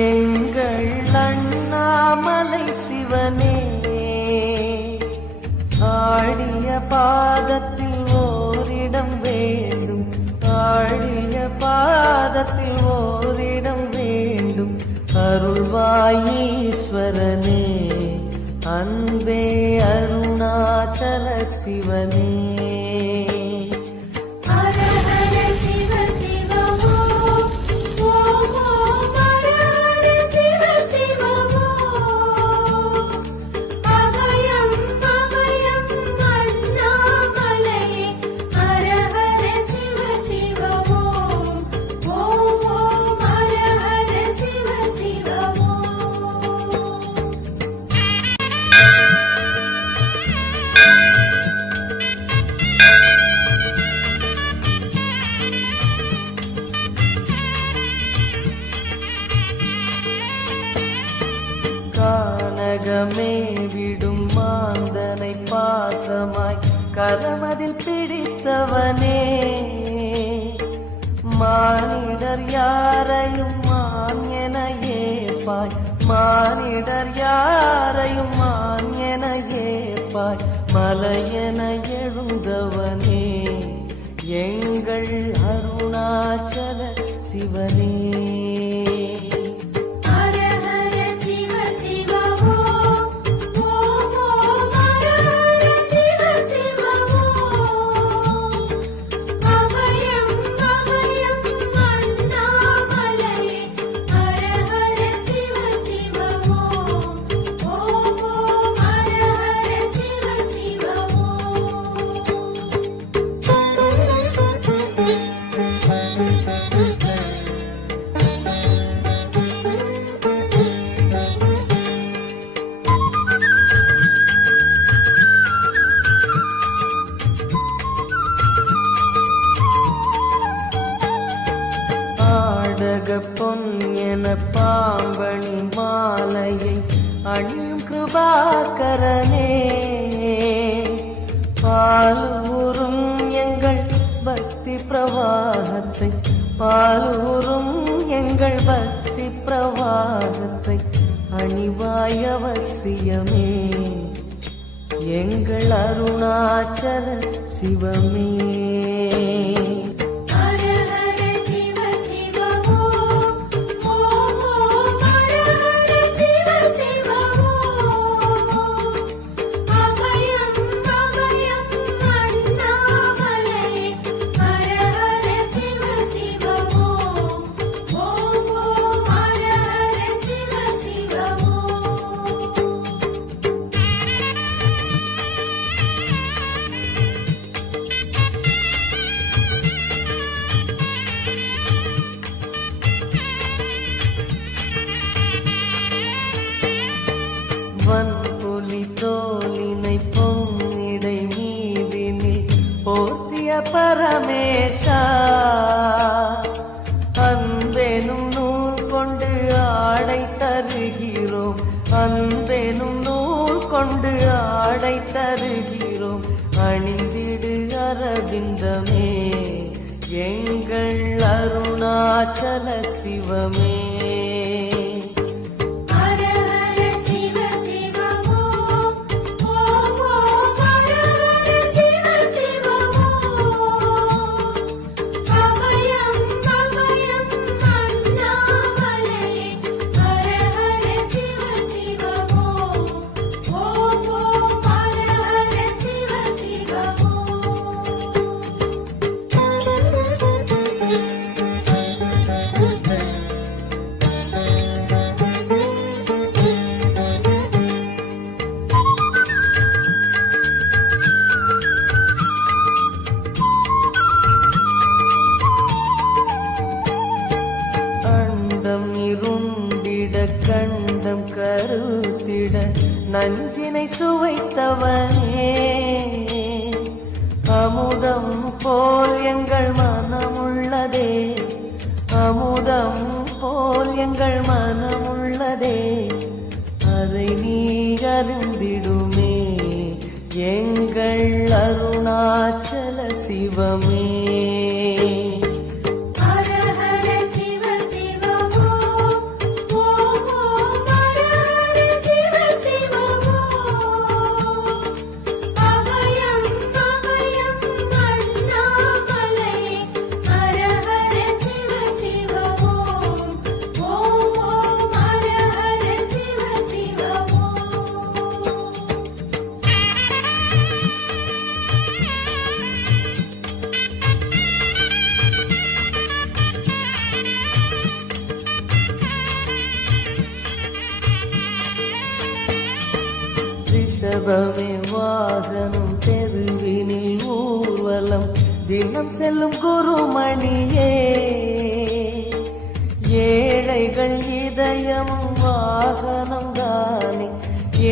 எங்கள் அண்ணாமலை சிவனே, ஆடிய பாதத்தில் ஓரிடம் வேண்டும், ஆடிய பாதத்தில் ஓரிடம் வேண்டும். அருள்வாயீஸ்வரனே, அன்பே அருணாச்சல சிவனே. கானகமே விடும் மாந்தனை பாசமாய் கரமதில் பிடித்தவனே, மானிடர் யாரையும் மான் என ஏற்பாய், மானிடர் யாரையும் மான் என ஏற்பாய். மலையென எழுந்தவனே, எங்கள் அருணாச்சல சிவனே. பொன் என பாம்பணி மாலையை அணியும் கிருபாகரனே, பாலூரும் எங்கள் பக்தி பிரவாகத்தை, பாலூரும் எங்கள் பக்தி பிரவாகத்தை அணிவாய் அவசியமே, எங்கள் அருணாச்சல சிவமே. வன்புலி தோலினை பொன்னிடை மீதினில் போர்த்திய பரமேஷா, அன்பெனும் நூல் கொண்டு ஆடை தருகிறோம், அன்பெனும் நூல் கொண்டு ஆடை தருகிறோம். அணிந்திடு அரவிந்தமே, எங்கள் அருணாச்சல சிவமே. கண்டம் கருத்திட நஞ்சினை சுவைத்தவனே, அமுதம் போல் எங்கள் மனமுள்ளதே, அமுதம் போல் எங்கள் மனமுள்ளதே. அதை நீ அறிந்திடுமே, எங்கள் அருணாச்சல சிவமே. ஹர ஹர சிவ சிவ ஓ ரிஷபமே வாகனம் தெருவினில் ஊர்வலம் தினம் செல்லும் குருமணியே ஏழைகள் இதயமும் வாகனம் தானே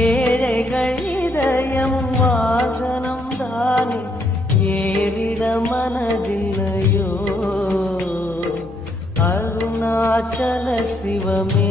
ஏழைகள் இதயமும் வாகனம் தானே ஏறிட மனதில்லையோ அருணாச்சல சிவமே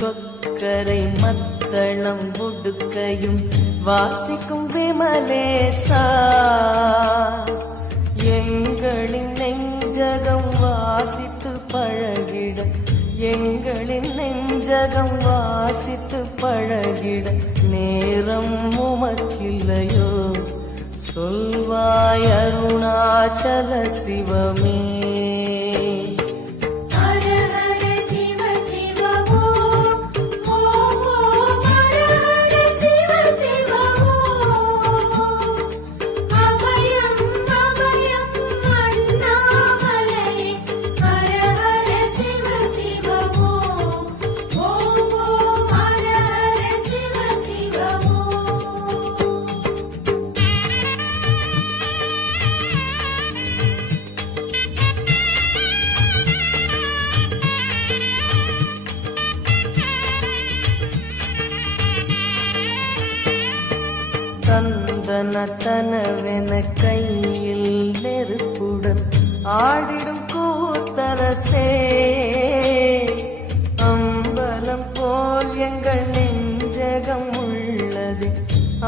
கொக்கரை மத்தளம் உடுக்கையும் வாசிக்கும் விமலேசா எங்களின் நெஞ்சகம் வாசித்து பழகிட எங்களின் நெஞ்சகம் வாசித்து பழகிட நேரம் உமக்கில்லையோ சொல்வாய் அருணாச்சல சிவமே தந்தனத்தனவென கையில் நெருப்புடன் ஆடிடும் கூத்தரசே அம்பலம் போல் எங்கள் நெஞ்சகம் உள்ளது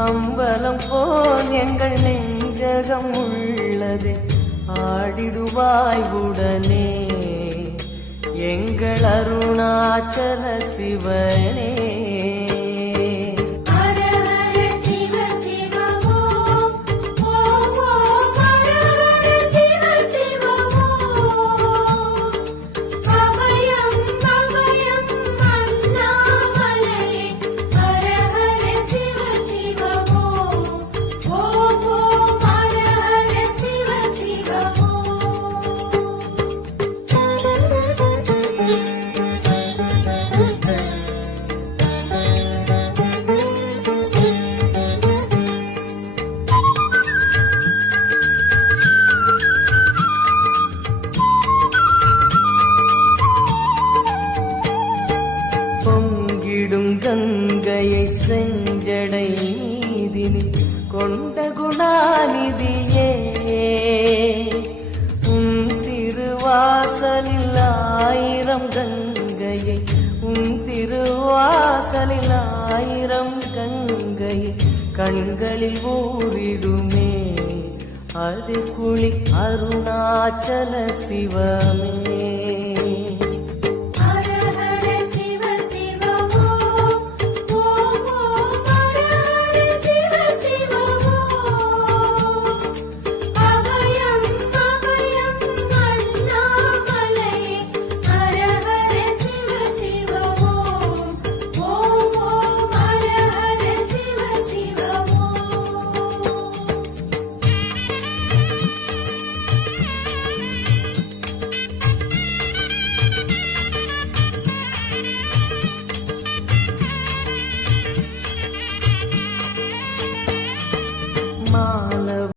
அம்பலம் போல் எங்கள் நெஞ்சகம் உள்ளது ஆடிடுவாய் உடனே எங்கள் அருணாச்சல சிவனே கங்கையை செஞ்சடை நீதினில் கொண்ட குணாநிதியே உன் திருவாசலில் ஆயிரம் கங்கையை உன் திருவாசலில் ஆயிரம் கங்கையை கண்களில் ஊறிடுமே அது குளி அருணாச்சல சிவமே